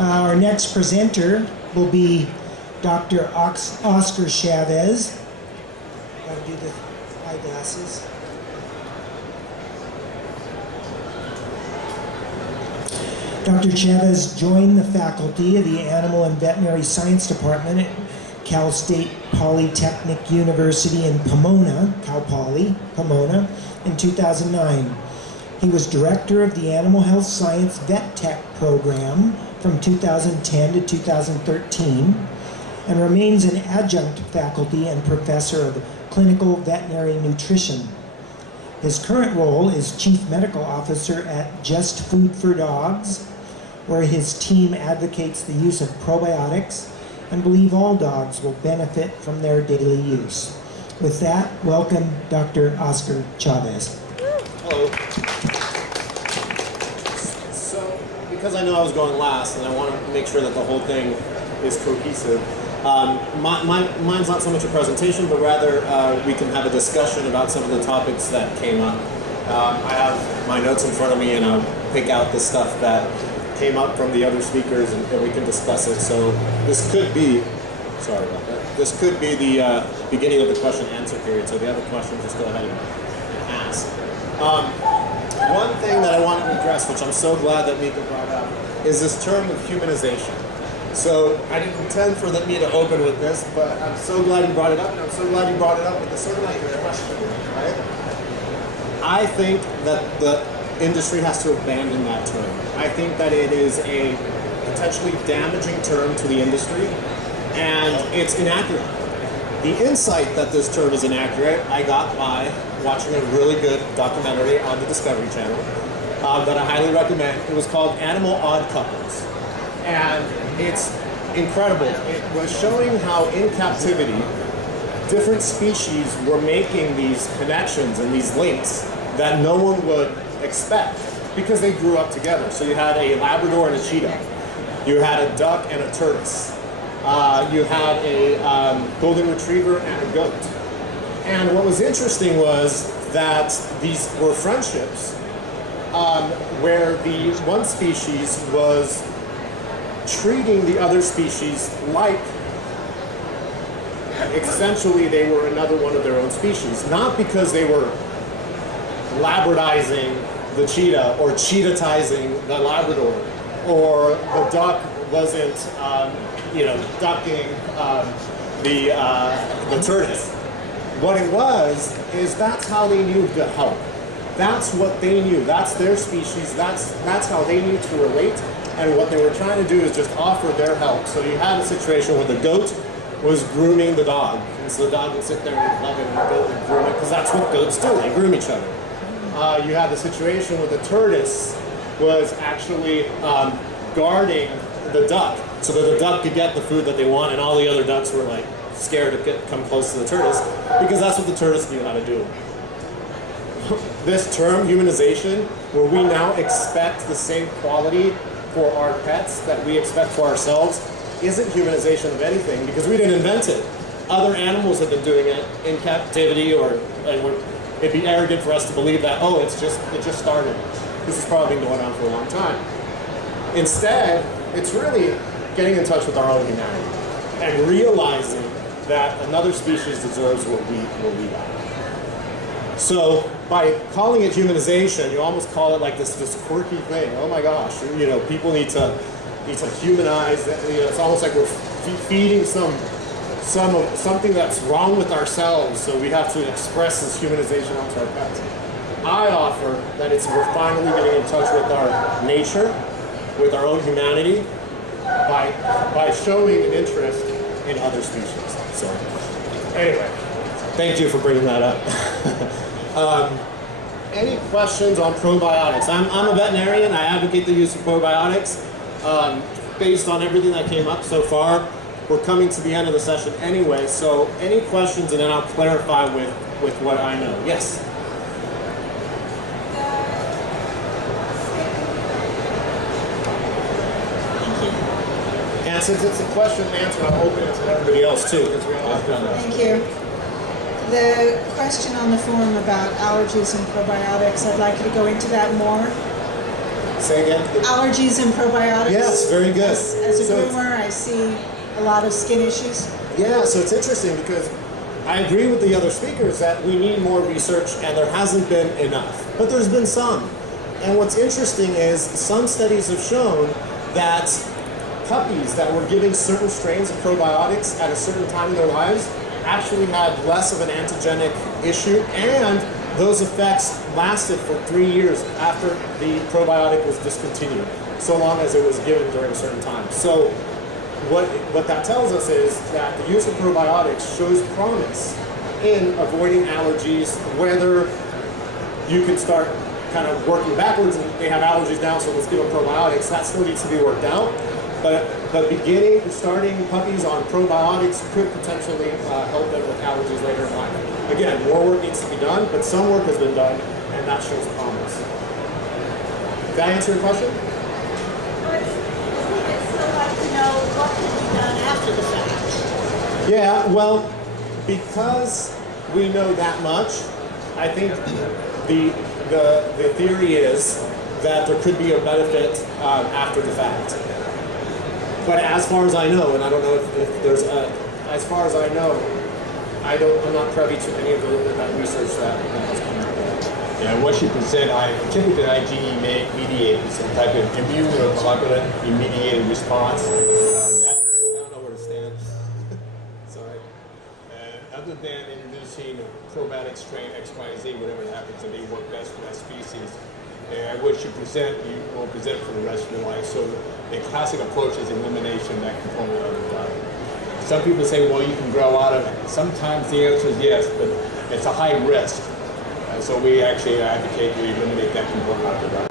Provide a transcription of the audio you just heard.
Our next presenter will be Dr. Oscar Chavez. Gotta do the eyeglasses. Dr. Chavez joined the faculty of the Animal and Veterinary Science Department at Cal State Polytechnic University in Pomona, Cal Poly, Pomona, in 2009. He was director of the Animal Health Science Vet Tech program from 2010 to 2013 and remains an adjunct faculty and professor of clinical veterinary nutrition. His current role is Chief Medical Officer at JustFoodForDogs, where his team advocates the use of probiotics and believe all dogs will benefit from their daily use. With that, welcome Dr. Oscar Chavez. Hello. So, because I know I was going last and I want to make sure that the whole thing is cohesive, mine's not so much a presentation, but rather we can have a discussion about some of the topics that came up. I have my notes in front of me and I'll pick out the stuff that came up from the other speakers and we can discuss it. So this could be, sorry about that, this could be the beginning of the question and answer period. So if you have a question, just go ahead and ask. One thing that I wanted to address, which I'm so glad that Mika brought up, is this term of humanization. So I didn't intend for me to open with this, but I'm so glad you brought it up, and I'm so glad you brought it up with the sort of like a question, right? I think that the industry has to abandon that term. I think that it is a potentially damaging term to the industry, and it's inaccurate. The insight that this term is inaccurate, I got by watching a really good documentary on the Discovery Channel that I highly recommend. It was called Animal Odd Couples. And it's incredible. It was showing how in captivity, different species were making these connections and these links that no one would expect because they grew up together. So you had a Labrador and a cheetah. You had a duck and a tortoise. You had a golden retriever and a goat. And what was interesting was that these were friendships where the one species was treating the other species like essentially they were another one of their own species. Not because they were labradizing the cheetah or cheetahizing the Labrador, or the duck wasn't ducking the tortoise. What it was is that's how they knew to help. That's what they knew. That's their species. That's how they knew to relate. And what they were trying to do is just offer their help. So you had a situation where the goat was grooming the dog. And so the dog would sit there and love it, and the goat would groom it, because that's what goats do. They groom each other. You had the situation where the tortoise was actually guarding the duck so that the duck could get the food that they want, and all the other ducks were like scared to come close to the tortoise because that's what the tortoise knew how to do. This term, humanization, where we now expect the same quality for our pets that we expect for ourselves, isn't humanization of anything because we didn't invent it. Other animals have been doing it in captivity, it'd be arrogant for us to believe that, oh, it just started. This has probably been going on for a long time. Instead, it's really getting in touch with our own humanity and realizing that another species deserves what we got. So by calling it humanization, you almost call it like this quirky thing. Oh my gosh, people need to humanize. It's almost like we're feeding something that's wrong with ourselves, so we have to express this humanization onto our pets. I offer that we're finally getting in touch with our nature, with our own humanity, by showing an interest in other species. So, anyway, thank you for bringing that up. Any questions on probiotics? I'm a veterinarian. I advocate the use of probiotics. Based on everything that came up so far, we're coming to the end of the session anyway. So, any questions, and then I'll clarify with what I know. Yes. And since it's a question and answer, I'll open it to everybody else too, because we all have done that. Thank you. The question on the form about allergies and probiotics, I'd like you to go into that more. Say again? Allergies and probiotics. Yes, very good. As a So it's- groomer, I see a lot of skin issues. Yeah, so it's interesting because I agree with the other speakers that we need more research and there hasn't been enough, but there's been some. And what's interesting is some studies have shown that puppies that were giving certain strains of probiotics at a certain time in their lives actually had less of an antigenic issue, and those effects lasted for 3 years after the probiotic was discontinued, so long as it was given during a certain time. So what that tells us is that the use of probiotics shows promise in avoiding allergies, whether you can start kind of working backwards and they have allergies now, so let's give them probiotics. That still needs to be worked out. But starting puppies on probiotics could potentially help them with allergies later in life. Again, more work needs to be done, but some work has been done, and that shows promise. Did that answer your question? I'd still like to know what can be done after the fact. Yeah, well, because we know that much, I think the theory is that there could be a benefit after the fact. But as far as I know, and I don't know if there's as far as I know, I'm not privy to any of that research that has come out. Yeah, what you present, typically IgE mediates some type of immune or globulin mediated response. I don't know where to stand. Sorry. Other than introducing a probiotic strain XYZ, whatever happens, and they work best for that species. And what you present, you will present for the rest of your life. So the classic approach is elimination of that component of the diet. Some people say, well, you can grow out of it. Sometimes the answer is yes, but it's a high risk. So we actually advocate to eliminate that component out of the diet.